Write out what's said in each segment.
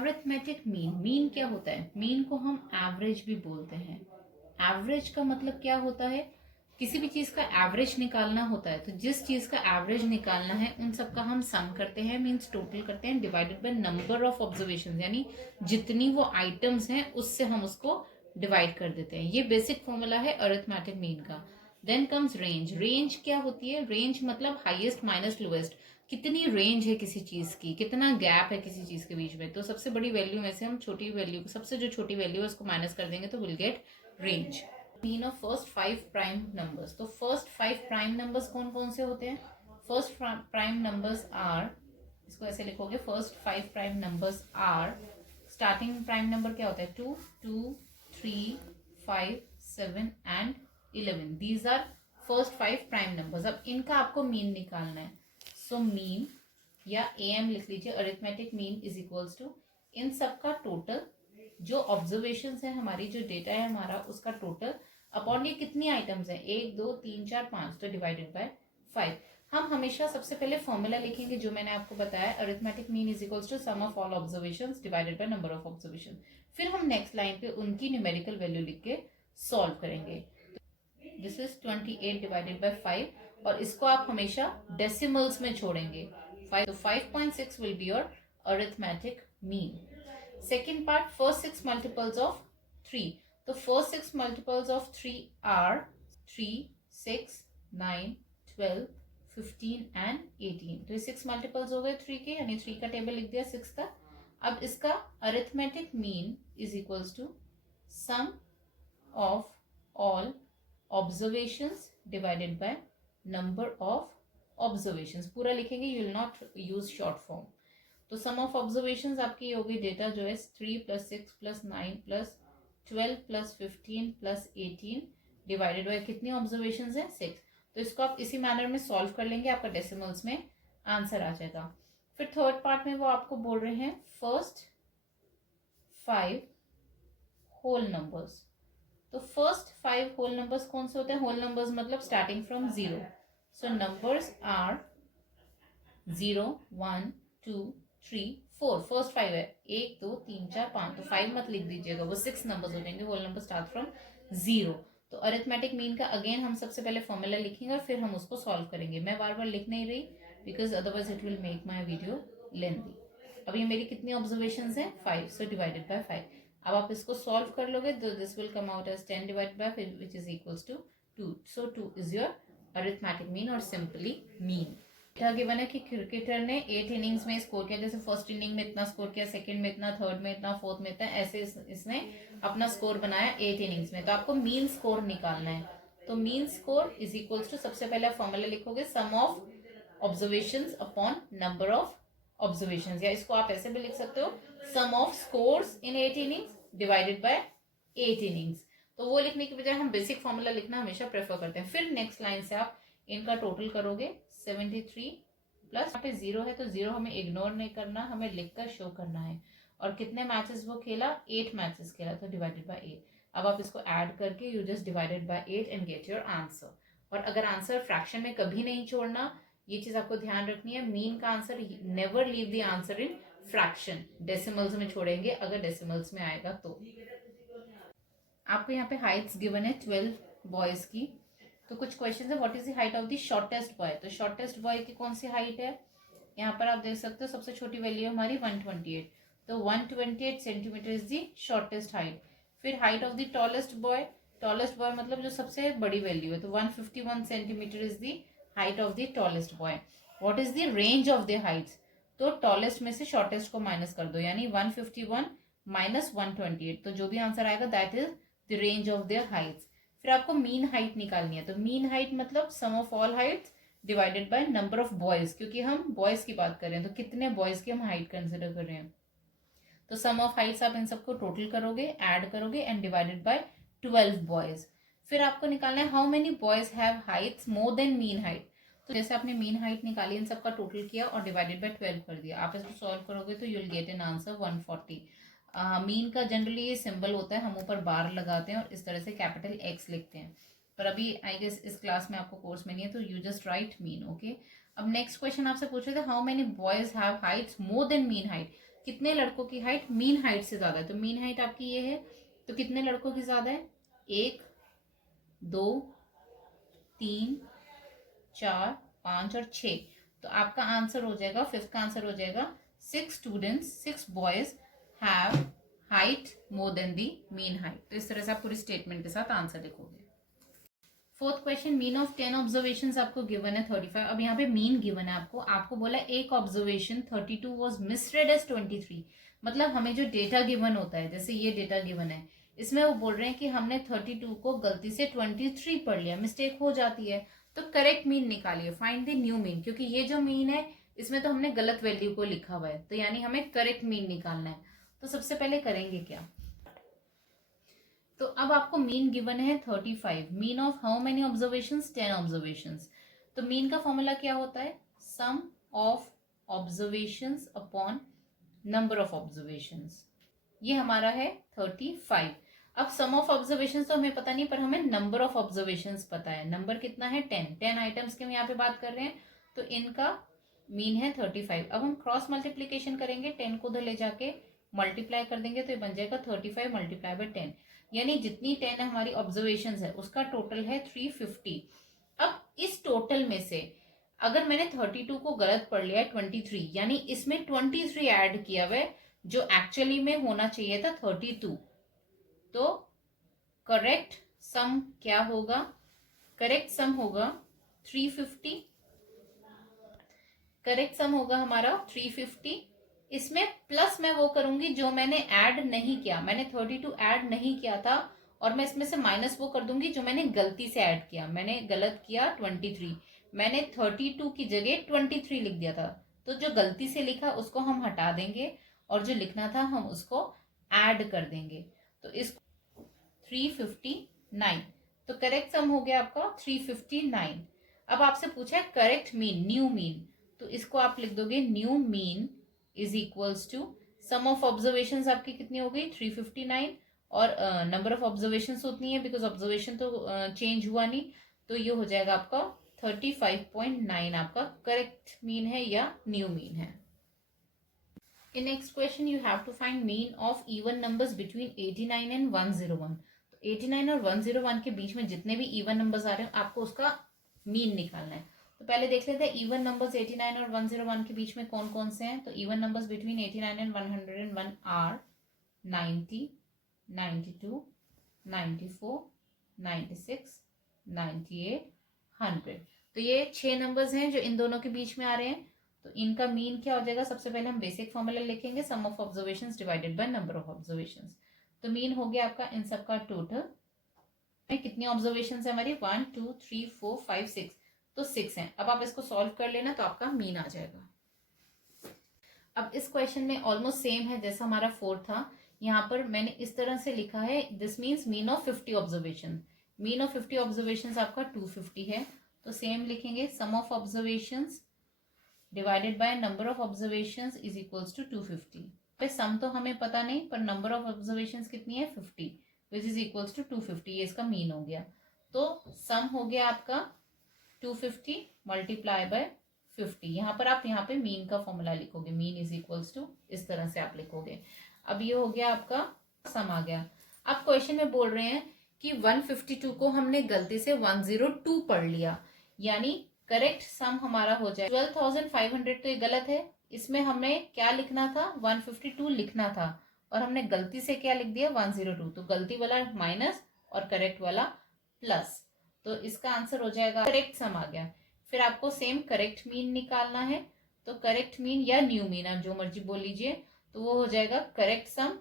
Arithmetic mean, mean क्या होता है? मीन को हम एवरेज भी बोलते हैं। एवरेज का मतलब क्या होता है? किसी भी चीज का एवरेज निकालना होता है, तो जिस चीज का एवरेज निकालना है उन सबका हम सम करते हैं, मीन्स टोटल करते हैं, divided by number of observation, यानी जितनी वो आइटम्स हैं उससे हम उसको डिवाइड कर देते हैं। ये बेसिक फॉर्मूला है अरिथमेटिक मीन का। Then comes range. रेंज क्या होती है? रेंज मतलब हाईएस्ट माइनस लोएस्ट, कितनी रेंज है किसी चीज की, कितना गैप है किसी चीज के बीच में। तो सबसे बड़ी वैल्यू में से हम छोटी वैल्यू, सबसे जो छोटी वैल्यू है उसको माइनस कर देंगे तो will get range. Mean of first 5 prime numbers. तो फर्स्ट 5 प्राइम नंबर्स कौन कौन से होते हैं? फर्स्ट प्राइम नंबर्स आर, इसको ऐसे लिखोगे, first 5 prime numbers are, starting prime number क्या होता है? 2, 2, 3, 5, 7 and 11। These are first 5 prime numbers. अब इनका आपको मीन निकालना है। सो मीन या एम लिख लीजिए, arithmetic mean is equals to इन सबका टोटल, जो ऑब्जर्वेशन है हमारी, जो डेटा है हमारा, उसका टोटल अपॉन ये कितनी आइटम्स है, 1, 2, 3, 4, 5, तो डिवाइडेड बाय 5। हम हमेशा सबसे पहले फॉर्मूला लिखेंगे जो मैंने आपको बताया, arithmetic mean is equals to sum of all observations divided by number of observation. फिर हम नेक्स्ट लाइन पे उनकी न्यूमेरिकल वैल्यू लिख के सॉल्व करेंगे। दिस इज 28 डिवाइडेड बाय 5, और इसको आप हमेशा डेसिमल्स में छोड़ेंगे। 5, तो 5.6 will be your arithmetic mean. Second part, first 6 multiples of 3. The first 6 multiples of 3 are 3, 6, 9, 12, 15 and 18. तो ये 6 multiples हो गए 3 के, यानी 3 का टेबल लिख दिया 6 का। अब इसका arithmetic mean is equals to sum of all observations divided by number of observations. पूरा लिखेंगे, you will not use short form. तो सम ऑफ ऑब्जर्वेशंस आपकी होगी, डेटा जो है 3 + 6 + 9 + 12 + 15 + 18 डिवाइडेड बाय कितनी ऑब्जर्वेशंस है? 6। तो इसको आप इसी मैनर में सॉल्व कर लेंगे, आपका डेसिमल्स में आंसर आ जाएगा। फिर थर्ड पार्ट में वो आपको बोल रहे हैं फर्स्ट 5 होल नंबर्स। तो फर्स्ट 5 होल नंबर्स कौन से होते हैं? होल नंबर्स मतलब starting from 0। So numbers are 0, 1, 2, 3, 4। First 5 है, 1, 2, 3, 4, 5, तो 5 मत लिख दीजिएगा, वो 6 नंबर्स हो जाएंगे। Whole number start from 0। तो अरिथमेटिक मीन का अगेन हम सबसे पहले फॉर्मूला लिखेंगे और फिर हम उसको सॉल्व करेंगे। मैं बार बार लिख नहीं रही because otherwise it will make my video lengthy. अब ये मेरी कितनी ऑब्जर्वेशन है? 5, सो डिवाइडेड बाय 5। अब आप इसको सॉल्व कर लोगे तो this will come out as 10 divided by 5 which is equals to 2। So 2 is your arithmetic mean और सिंपली मीन। क्या गिवन है कि क्रिकेटर ने 8 इनिंग्स में स्कोर किया, जैसे फर्स्ट इनिंग में इतना स्कोर किया, सेकंड में इतना, थर्ड में इतना, फोर्थ में इतना, ऐसे इसने अपना स्कोर बनाया 8 इनिंग्स में। तो आपको मीन स्कोर निकालना है। तो mean score is equals to, सबसे पहले फॉर्मूला लिखोगे sum of observations upon number of observations, या इसको आप ऐसे भी लिख सकते हो, sum of scores in 8 innings divided by 8 innings. तो वो लिखने की बजाय हम बेसिक फॉर्मूला लिखना हमेशा प्रेफर करते हैं। फिर नेक्स्ट लाइन से आप इनका टोटल करोगे, 73 प्लस यहाँ पे 0 है तो 0 हमें इग्नोर नहीं करना, हमें लिखकर शो करना है। और कितने मैचेस वो खेला? 8 मैचेस खेला, तो डिवाइडेड बाय 8। अब आप इसको ऐड करके you just divided by 8 and get your answer. और अगर आंसर फ्रैक्शन में कभी नहीं छोड़ना, ये चीज आपको ध्यान रखनी है। मीन का answer, never leave the answer in fraction, decimals में छोड़ेंगे अगर डेसिमल्स में आएगा तो। आपको यहाँ पे हाइट्स गिवन है 12 बॉयज की। तो कुछ क्वेश्चन है, what is the height of the shortest boy. तो शॉर्टेस्ट बॉय की कौन सी हाइट है? यहाँ पर आप देख सकते हो, सबसे छोटी वैल्यू हमारी 128, तो 128 centimetre is the shortest height. फिर height of the tallest boy, tallest boy मतलब जो सबसे बड़ी वैल्यू है, तो 151 centimetre is the height of the tallest boy. What is the range of the heights. तो टॉलेस्ट में से शॉर्टेस्ट को माइनस कर दो, यानी 151 माइनस 128, तो जो भी आंसर आएगा that is the range of their Heights. फिर आपको मीन हाइट निकालनी है। तो मीन हाइट मतलब sum of all heights divided by number of boys, क्योंकि हम बॉयज की बात कर रहे हैं तो कितने बॉयज की हम हाइट कंसिडर कर रहे हैं। तो सम ऑफ हाइट्स आप इन सबको टोटल करोगे, ऐड करोगे एंड डिवाइडेड बाय 12 बॉयज। फिर आपको निकालना है how many boys have Heights more than mean height. तो जैसे आपने मीन हाइट निकाली, इन सबका टोटल किया और डिवाइडेड बाय 12 कर दिया, आप इसको सॉल्व करोगे तो you will get an answer 140। Mean का जनरली ये सिंबल होता है, हम ऊपर बार लगाते हैं और इस तरह से कैपिटल एक्स लिखते हैं, पर अभी आई गेस इस क्लास में आपको कोर्स में नहीं है, तो you just right mean. Okay, अब नेक्स्ट क्वेश्चन आपसे पूछ रहे थे how many boys have Heights more than mean height. कितने लड़कों की हाइट मीन हाइट से ज्यादा है, तो मीन हाइट आपकी ये है, तो कितने लड़कों की ज्यादा है, 1 2 3 4 5 और 6। तो आपका आंसर हो जाएगा, फिफ्थ का आंसर हो जाएगा 6 students, 6 boys have height more than the mean height. तो इस तरह से आप पूरी स्टेटमेंट के साथ आंसर लिखोगे। Fourth question, mean of 10 observation आपको गिवन है 35। अब यहाँ पे मीन गिवन है आपको, आपको बोला एक ऑब्जर्वेशन 32 वॉज मिसरेड एज 23। मतलब हमें जो डेटा गिवन होता है, जैसे ये डेटा गिवन है, इसमें वो बोल रहे हैं कि हमने 32 को गलती से 23 पढ़ लिया, मिस्टेक हो जाती है, तो करेक्ट मीन निकालिए, फाइंड द न्यू मीन। क्योंकि ये जो मीन है इसमें तो हमने गलत वैल्यू को लिखा हुआ है, तो यानी हमें करेक्ट मीन निकालना है। तो सबसे पहले करेंगे क्या, तो अब आपको मीन गिवन है 35, mean of how many observations, 10 observations. तो मीन का फॉर्मूला क्या होता है, sum of observations upon number of observations. ये हमारा है 35। अब सम ऑफ ऑब्जर्वेशंस तो हमें पता नहीं, पर हमें नंबर ऑफ ऑब्जर्वेशंस पता है। नंबर कितना है, 10 आइटम्स की हम यहाँ पे बात कर रहे हैं, तो इनका मीन है 35। अब हम क्रॉस मल्टीप्लीकेशन करेंगे, 10 को उधर ले जाके मल्टीप्लाई कर देंगे, तो ये बन जाएगा 35 मल्टीप्लाई बाय 10, यानी जितनी 10 हमारी ऑब्जर्वेशन है उसका टोटल है 350। अब इस टोटल में से अगर मैंने 32 को गलत पढ़ लिया है 23, यानी इसमें 23 ऐड किया हुआ है, जो एक्चुअली में होना चाहिए था 32। तो करेक्ट सम क्या होगा, करेक्ट सम होगा 350, करेक्ट सम होगा हमारा 350। इसमें प्लस मैं वो करूंगी जो मैंने ऐड नहीं किया, मैंने 32 ऐड नहीं किया था, और मैं इसमें से माइनस वो कर दूंगी जो मैंने गलती से ऐड किया। मैंने गलत किया 23, मैंने 32 की जगह 23 लिख दिया था, तो जो गलती से लिखा उसको हम हटा देंगे, और जो लिखना था हम उसको ऐड कर देंगे। तो इस 359, तो करेक्ट सम हो गया आपका 359। अब आपसे पूछा है करेक्ट मीन, न्यू मीन, तो इसको आप लिख दोगे new mean is equals to sum of observation आपकी कितनी हो गई 359, और नंबर ऑफ ऑब्जर्वेशन उतनी है बिकॉज ऑब्जर्वेशन तो चेंज हुआ नहीं, तो ये हो जाएगा आपका 35.9 आपका करेक्ट मीन है या न्यू मीन है। In next question you have to find mean of even numbers between 89 and 101। तो 89 और 101 के बीच में जितने भी इवन नंबर्स आ रहे हैं आपको उसका मीन निकालना है। तो पहले देख लेते हैं इवन नंबर्स 89 और 101 के बीच में कौन कौन से हैं। तो even numbers between 89 and 101 are 90, 92, 94, 96, 98, 100। तो ये 6 नंबर्स हैं जो इन दोनों के बीच में आ रहे हैं। तो इनका मीन क्या हो जाएगा, सबसे पहले हम बेसिक फॉर्मूला लिखेंगे, sum of observations divided by number of observations. तो मीन हो गया आपका इन सब का टोटल। कितनी ऑब्जर्वेशंस है हमारी 1 2 3 4 5 6, तो 6 हैं। अब आप इसको सॉल्व कर लेना तो आपका मीन आ जाएगा। अब इस क्वेश्चन में ऑलमोस्ट सेम है जैसा हमारा 4 था। यहाँ पर मैंने इस तरह से लिखा है, this means mean of 50 observation. Mean of 50 observation आपका 250 है, तो सेम लिखेंगे sum of observations divided by number of observations is equals to 250। पे सम तो हमें पता नहीं, पर नंबर ऑफ ऑब्जर्वेशंस कितनी है 50, विच इज इक्वल्स टू 250। ये इसका मीन हो गया। तो सम हो गया आपका 250 मल्टीप्लाई बाय 50। यहाँ पर आप यहाँ पे मीन का फॉर्मूला लिखोगे, मीन इज इक्वल्स टू, इस तरह से आप लिखोगे। अब ये हो गया आपका सम आ गया। अब क्वेश्चन में बोल रहे हैं कि 152 को हमने गलती से 102 पढ़ लिया, यानी करेक्ट सम हमारा हो जाए 12,500। तो ये गलत है, इसमें हमें क्या लिखना था 152 लिखना था, और हमने गलती से क्या लिख दिया 102। तो गलती वाला माइनस और करेक्ट वाला प्लस, तो इसका आंसर हो जाएगा करेक्ट सम आ गया। फिर आपको सेम करेक्ट मीन निकालना है, तो करेक्ट मीन या न्यू मीन आप जो मर्जी बोल लीजिए, तो वो हो जाएगा करेक्ट सम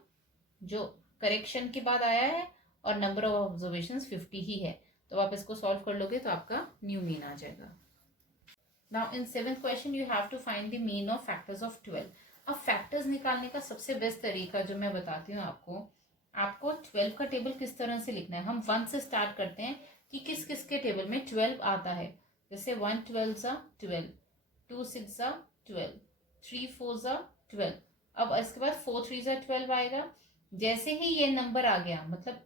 जो करेक्शन के बाद आया है, और नंबर ऑफ ऑब्जर्वेशन 50 ही है। तो आप इसको सॉल्व कर लोगे तो आपका न्यू मीन आ जाएगा। Now in 7th question you have to find the mean of factors of 12। अब फैक्टर्स निकालने का सबसे बेस्ट तरीका जो मैं बताती हूँ आपको 12 का टेबल किस तरह से लिखना है। हम 1 से स्टार्ट करते हैं कि किस किस के टेबल में 12 आता है। जैसे 1 12 12, 2 6 12, 3 4 12। अब इसके बाद 4 3 12 आएगा। जैसे ही ये नंबर आ गया, मतलब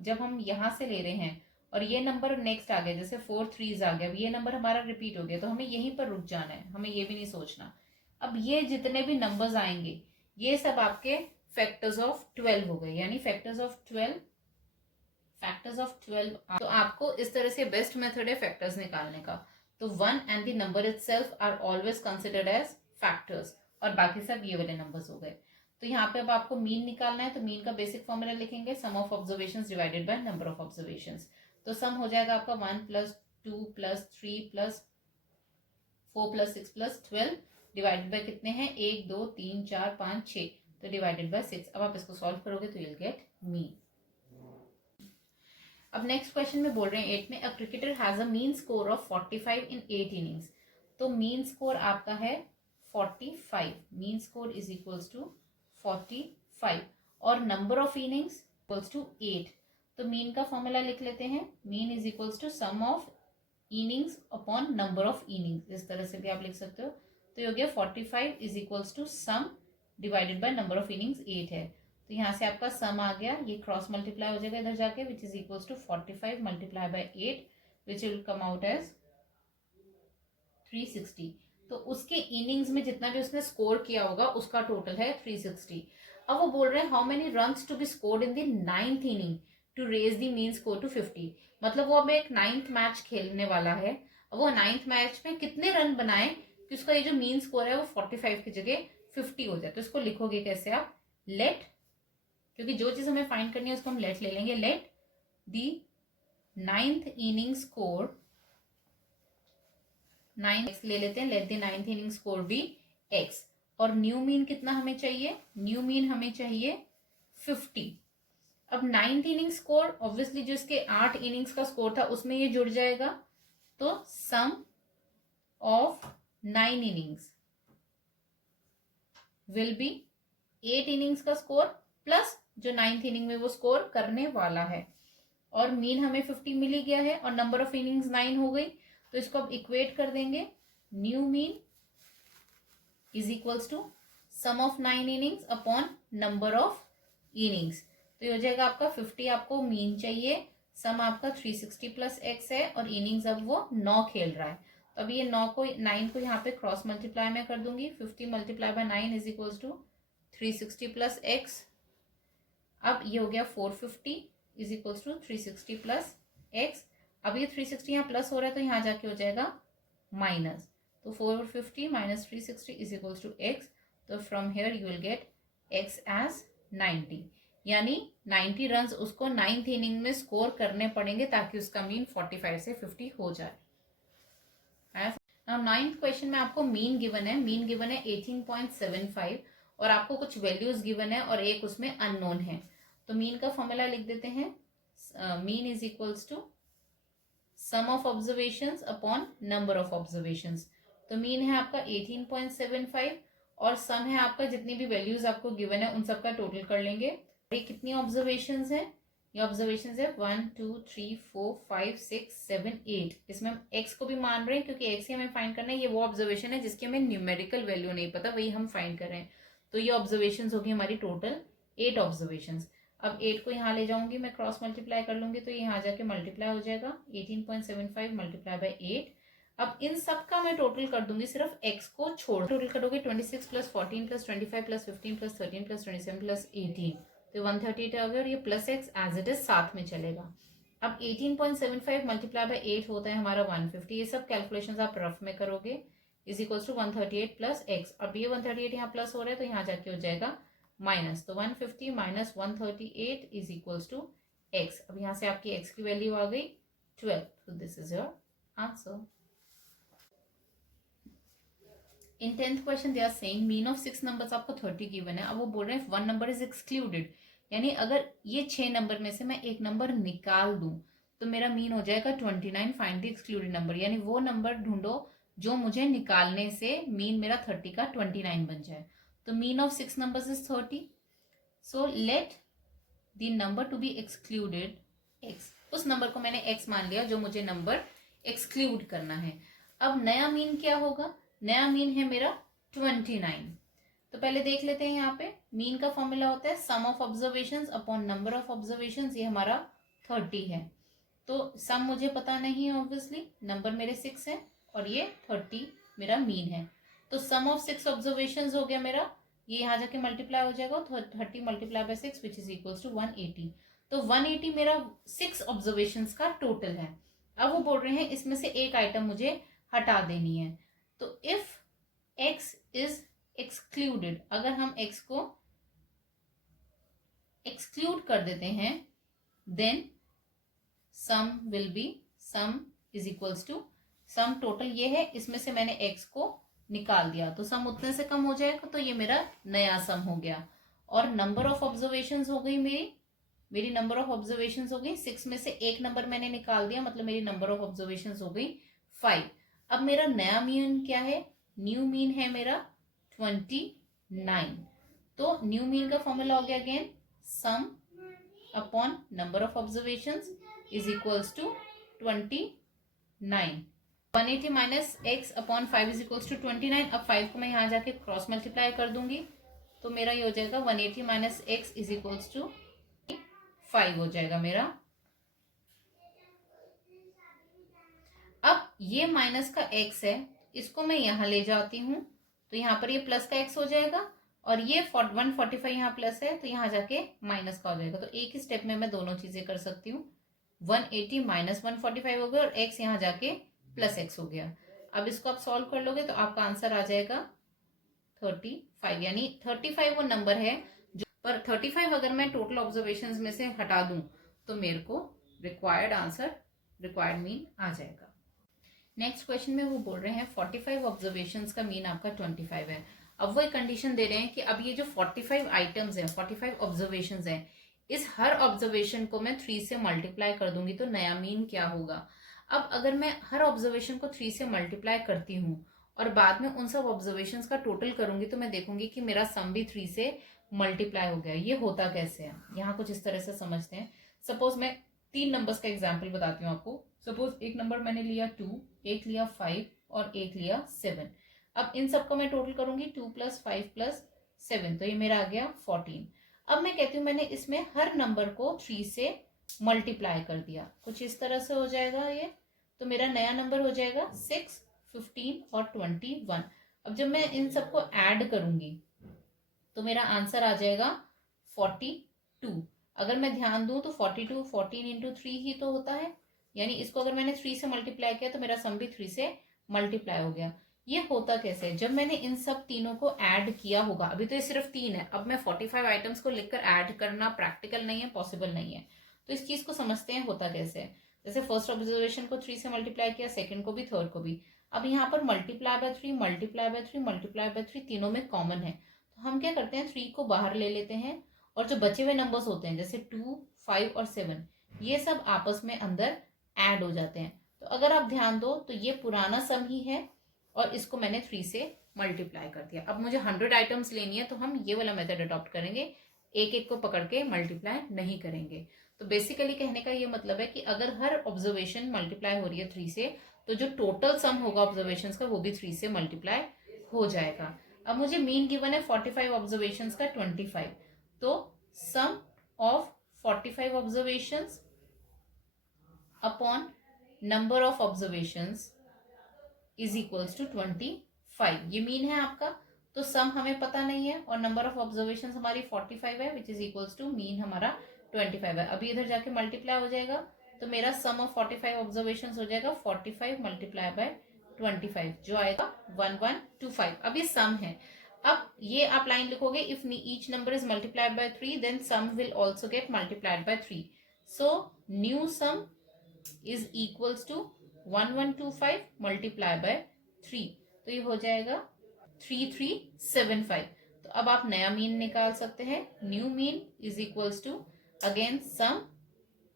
जब हम यहाँ से ले रहे हैं और ये नंबर नेक्स्ट आ गया, जैसे 4 3 आ गया, ये नंबर हमारा रिपीट हो गया, तो हमें यहीं पर रुक जाना है, हमें ये भी नहीं सोचना। अब ये जितने भी नंबर्स आएंगे ये सब आपके फैक्टर्स ऑफ 12 हो गए, यानी फैक्टर्स ऑफ 12 तो आपको इस तरह से बेस्ट मेथड है फैक्टर्स निकालने का। तो 1 and the number itself are always considered as factors, और बाकी सब ये वाले नंबर्स हो गए। तो यहाँ पे अब आपको मीन निकालना है, तो मीन का बेसिक फॉर्मूला लिखेंगे sum of observations divided by number of observations. तो सम हो जाएगा आपका 1 + 2 + 3 + 4 + 6 + 12 डिवाइडेड बाय कितने हैं, 1 2 3 4 5 6, तो डिवाइडेड बाय 6। अब आप इसको सॉल्व करोगे तो यूल गेट मीन। अब नेक्स्ट क्वेश्चन में बोल रहे हैं 8 में, a cricketer has a mean score of 45 in 8 innings. तो मीन स्कोर आपका है 45, mean score is equals to 45, और number of innings equals to 8। तो मीन का फॉर्मूला लिख लेते हैं, mean is equals to sum of innings upon number of innings, इस तरह से भी आप लिख सकते हो। तो ये हो गया 45 is equals to sum divided by number of innings 8 है, तो यहाँ से आपका सम आ गया, ये क्रॉस मल्टीप्लाई हो जाएगा इधर जाके, which is equals to 45 multiply by 8 which will come out as 360। तो उसके इनिंग्स में जितना भी उसने स्कोर किया होगा उसका टोटल है 360। अब वो बोल रहे हैं how many runs to be scored in the 9th inning to raise the mean score to 50। मतलब वो अब एक 9th मैच खेलने वाला है, अब वो 9th मैच में कितने रन बनाए कि उसका ये जो मीन स्कोर है वो 45 की जगह 50 हो जाए। तो इसको लिखोगे कैसे आप, लेट, क्योंकि जो चीज हमें फाइंड करनी है उसको हम लेट ले लेंगे, late the 9th inning score, 9 ले लेते हैं, let the 9th inning score be x, और न्यू मीन कितना हमें चाहिए, न्यू मीन हमें चाहिए 50। अब 9th इनिंग स्कोर ऑब्वियसली जो इसके 8 इनिंग्स का स्कोर था उसमें ये जुड़ जाएगा, तो sum of 9 innings will be 8 innings का स्कोर प्लस जो 9th इनिंग में वो स्कोर करने वाला है, और मीन हमें 50 मिल ही गया है और नंबर ऑफ इनिंग्स 9 हो गई, तो इसको अब इक्वेट कर देंगे, new mean is equals to sum of 9 innings upon number of innings. तो ये हो जाएगा आपका 50 आपको मीन चाहिए, सम आपका 360 प्लस x है, और इनिंग्स अब वो 9 खेल रहा है। तो अब ये 9 को 9 को यहाँ पे क्रॉस मल्टीप्लाई में कर दूंगी, 50 multiply by 9 is equals to 360 plus x। अब ये हो गया 450 is equals to 360 plus x। अब ये 360 यहाँ प्लस हो रहा है तो यहाँ जाके हो जाएगा माइनस, तो 450 minus 360 is equals to x। तो from here you will get x as 90, यानी 90 रन उसको 9th इनिंग में स्कोर करने पड़ेंगे ताकि उसका मीन 45 से 50 हो जाए। नाउ 9th क्वेश्चन में आपको मीन गिवन है, मीन गिवन है 18.75, और आपको कुछ वैल्यूज गिवन है और एक उसमें अननोन है। तो मीन का फॉर्मूला लिख देते हैं, mean is equals to sum of observations upon number of observations. तो मीन है आपका 18.75 और सम है आपका जितनी भी वैल्यूज आपको गिवन है उन सबका टोटल कर लेंगे। ये कितनी ऑब्जर्वेशंस है, ये ऑब्जर्वेशंस है 1 2 3 4 5 6 7 8। इसमें हम एक्स को भी मान रहे हैं क्योंकि एक्स ही हमें फाइंड करना है, ये वो ऑब्जर्वेशन है जिसकी हमें न्यूमेरिकल वैल्यू नहीं पता, वही हम फाइंड कर रहे हैं। तो ये ऑब्जर्वेशंस होगी हमारी टोटल 8 ऑब्जर्वेशंस। अब 8 को यहाँ ले जाऊंगी मैं, क्रॉस मल्टीप्लाई कर लूंगी तो यहाँ जाके मल्टीप्लाई हो जाएगा 18.75 मल्टीप्लाई बाय 8। अब इन सब का मैं टोटल कर दूंगी, सिर्फ x को छोड़ टोटल करोगे 26 plus 14 plus 25 plus 15 plus 13 plus 27 plus 18, तो 138 आ गया, और ये plus x as it is साथ में चलेगा। अब 18.75 मल्टीप्लाई बाय 8 होता है हमारा 150, ये सब कैलकुलेशंस आप रफ में करोगे, is equals to 138 plus x। अब ये 138 यहाँ प्लस हो रहा है तो यहाँ जाके हो जाएगा माइनस, तो 150 minus 138 is equals to x। अब यहाँ से आपकी x की वैल्यू आ गई 12, तो this is your answer. In 10th question they are saying mean of 6 numbers आपको 30 गिवन है। अब वो बोल रहे हैं 1 नंबर इज एक्सक्लूडेड, यानी अगर ये 6 नंबर में से मैं एक नंबर निकाल दूं तो मेरा मीन हो जाएगा 29। फाइंड द एक्सक्लूडेड नंबर, यानी वो नंबर ढूंढो जो मुझे निकालने से मीन मेरा 30 का 29 बन जाए। तो mean of 6 numbers is 30, so let the number to be excluded x। उस नंबर को मैंने x मान लिया जो मुझे नंबर एक्सक्लूड करना है। अब नया मीन क्या होगा, नया मीन है मेरा 29। तो पहले देख लेते हैं, यहाँ पे मीन का फॉर्मूला होता है sum of observations upon number of observations, ये हमारा 30 है। तो सम मुझे पता नहीं है ऑब्वियसली, नंबर मेरे 6 है और ये 30 मेरा मीन है। तो सम ऑफ 6 ऑब्जर्वेशंस हो गया मेरा ये यहाँ जाके मल्टीप्लाई हो जाएगा, 30 multiply by 6 which is equals to 180। तो 180 मेरा 6 ऑब्जर्वेशंस का टोटल है। अब वो बोल रहे हैं इसमें से एक आइटम मुझे हटा देनी है। तो इफ x इज एक्सक्लूडेड, अगर हम x को एक्सक्लूड कर देते हैं, then sum will be, sum is equals to, sum total ये है, इसमें से मैंने x को निकाल दिया तो सम उतने से कम हो जाएगा, तो ये मेरा नया सम हो गया। और नंबर ऑफ ऑब्जर्वेशंस हो गई मेरी नंबर ऑफ ऑब्जर्वेशंस हो गई 6 में से एक नंबर मैंने निकाल दिया, मतलब मेरी नंबर ऑफ ऑब्जर्वेशंस हो गई 5। अब मेरा नया मीन क्या है, न्यू मीन है मेरा 29। तो न्यू मीन का फॉर्मूला हो गया again sum upon number of observations is equals to 29। 180 minus x upon 5 is equals to 29। अब 5 को मैं यहाँ जाके क्रॉस मल्टीप्लाई कर दूंगी, तो मेरा ये हो जाएगा 180 minus x is equals to 5 हो जाएगा मेरा। अब ये माइनस का x है, इसको मैं यहां ले जाती हूं, तो यहां पर ये प्लस का x हो जाएगा, और ये 145 यहाँ प्लस है, तो यहाँ जाके माइनस का हो जाएगा। तो एक ही स्टेप में मैं दोनों चीजें कर सकती हूँ। 180 माइनस 145 हो गया, और x यहाँ जाके प्लस x हो गया। अब इसको आप सॉल्व कर लोगे तो आपका आंसर आ जाएगा 35, यानी 35 वो नंबर है जो, पर 35 अगर मैं टोटल ऑब्जर्वेशंस में से हटा दूं तो मेरे को रिक्वायर्ड आंसर, रिक्वायर्ड मीन आ जाएगा। नेक्स्ट क्वेश्चन में वो बोल रहे हैं 45 ऑब्जर्वेशंस का मीन आपका 25 है। अब वो एक कंडीशन दे रहे हैं कि अब ये जो 45 आइटम्स हैं, 45 ऑब्जर्वेशंस हैं, इस हर ऑब्जर्वेशन को मैं 3 से मल्टीप्लाई कर दूंगी तो नया मीन क्या होगा। अब अगर मैं हर ऑब्जर्वेशन को 3 से मल्टीप्लाई करती हूँ और बाद में उन सब ऑब्जर्वेशंस का टोटल करूंगी, तो मैं देखूंगी कि मेरा सम भी 3 से मल्टीप्लाई हो गया। ये होता कैसे है, यहाँ कुछ इस तरह से समझते हैं। सपोज मैं 3 नंबर्स का एग्जाम्पल बताती हूँ आपको। सपोज एक नंबर मैंने लिया 2, एक लिया 5 और एक लिया 7। अब इन सबको मैं टोटल करूंगी 2 + 5 + 7, तो ये मेरा आ गया 14। अब मैं कहती हूँ मैंने इसमें हर नंबर को 3 से मल्टीप्लाई कर दिया, कुछ इस तरह से हो जाएगा ये। तो मेरा नया नंबर हो जाएगा 6, 15 और 21। अब जब मैं इन सबको ऐड करूंगी तो मेरा आंसर आ जाएगा 42। अगर मैं ध्यान दूं तो 42 14 इंटू 3 ही तो होता है, यानी इसको अगर मैंने 3 से मल्टीप्लाई किया तो मेरा सम भी 3 से मल्टीप्लाई हो गया। ये होता कैसे है, जब मैंने इन सब तीनों को ऐड किया होगा, अभी तो ये सिर्फ 3 है, अब मैं 45 आइटम्स को लिखकर ऐड करना प्रैक्टिकल नहीं है, पॉसिबल नहीं है। तो इस चीज को समझते हैं होता कैसे है। जैसे फर्स्ट ऑब्जर्वेशन को 3 से मल्टीप्लाई किया, सेकंड को भी, थर्ड को भी। अब यहाँ पर multiply by 3, multiply by 3, multiply by 3 तीनों में कॉमन है, तो हम क्या करते हैं 3 को बाहर ले लेते हैं, और जो बचे हुए नंबर्स होते हैं जैसे 2, 5 और 7, ये सब आपस में अंदर ऐड हो जाते हैं। तो अगर आप ध्यान दो तो ये पुराना सम ही है, और इसको मैंने 3 से मल्टीप्लाई कर दिया। अब मुझे 100 आइटम्स लेनी है तो हम ये वाला मेथड अडॉप्ट करेंगे, एक एक को पकड़ के मल्टीप्लाई नहीं करेंगे। तो बेसिकली कहने का ये मतलब है कि अगर हर ऑब्जर्वेशन मल्टीप्लाई हो रही है 3 से, तो जो टोटल सम होगा ऑब्जर्वेशन का वो भी 3 से मल्टीप्लाई हो जाएगा। अब मुझे मीन गिवन है 45 ऑब्जर्वेशन का 25, तो sum of 45 observation upon number of observations is equals to 25। ये मीन है आपका, तो सम हमें पता नहीं है और नंबर ऑफ ऑब्जर्वेशन हमारी 45 है, which is equals to mean हमारा 25 है। अभी इधर जाके मल्टीप्लाई हो जाएगा, तो मेरा सम ऑफ 45 ऑब्जर्वेशन हो जाएगा 45 मल्टीप्लाई बाय 25, जो आएगा 1125। अब ये सम है। अब ये आप लाइन लिखोगे, if each number is multiplied by 3 then sum will also get multiplied by 3। So new sum is equals to 1125 multiply by 3, तो ये हो जाएगा 3375। तो अब आप नया मीन निकाल सकते हैं। New mean is equals to again sum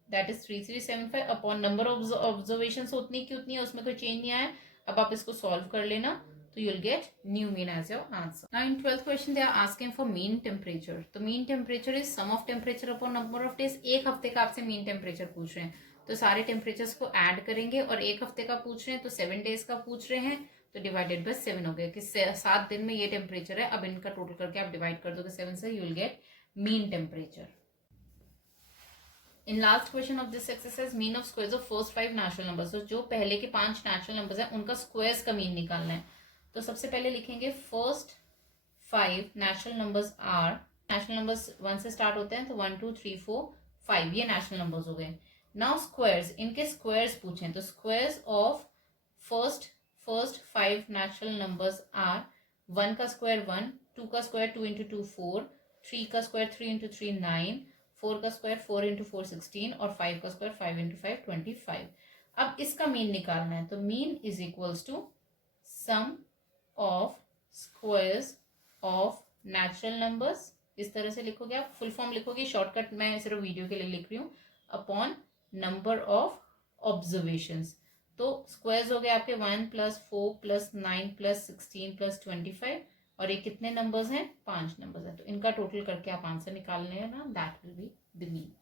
that is 3375 upon number of observation उतनी की उतनी है, उसमें कोई चेंज नहीं आया। अब आप इसको सॉल्व कर लेना, तो you'll get new mean as your answer. Now in 12th question they are asking for mean temperature. तो mean temperature is sum of temperature upon number of days. एक हफ्ते का आपसे mean temperature पूछ रहे हैं, तो सारे टेम्परेचर्स को ऐड करेंगे, और एक हफ्ते का पूछ रहे हैं तो 7 डेज का पूछ रहे हैं, तो डिवाइडेड बाय 7 हो गया कि 7 दिन में ये टेम्परेचर है। अब इनका टोटल करके आप डिवाइड कर दोगे 7 से, you will gate mean temperature. In last question of this exercise mean of squares of first 5 natural numbers, तो जो पहले के 5 नेचुरल नंबर्स हैं उनका स्क्वायर्स का मीन निकालना है। तो सबसे पहले लिखेंगे first 5 natural numbers are, natural numbers 1 से स्टार्ट होते हैं तो 1 2 3 4 5 ये नेचुरल नंबर्स हो गए. नाउ स्क्वायर्स, इनके स्क्वायर्स पूछें तो squares of first 5 natural numbers are 1 का स्क्वायर 1, 2 का स्क्वायर 2 इंटू 2 4, 3 का स्क्वायर 3 इंटू 3 9, 4 का स्क्वायर 4 इंटू 4 16 और 5 का स्क्वायर 5 इंटू 5 25. अब इसका मीन निकालना है तो mean is equals to sum of squares of natural numbers. इस तरह से लिखोगे आप, फुल फॉर्म लिखोगे, शॉर्टकट मैं सिर्फ वीडियो के लिए लिख रही हूँ, अपॉन नंबर ऑफ ऑब्जर्वेशंस. तो स्क्वायर्स हो गए आपके 1 प्लस 4 प्लस 9 प्लस 16 प्लस 25 और ये कितने नंबर्स हैं, 5 नंबर्स हैं. तो इनका टोटल करके आप आंसर निकालने हैं ना, that will be the mean.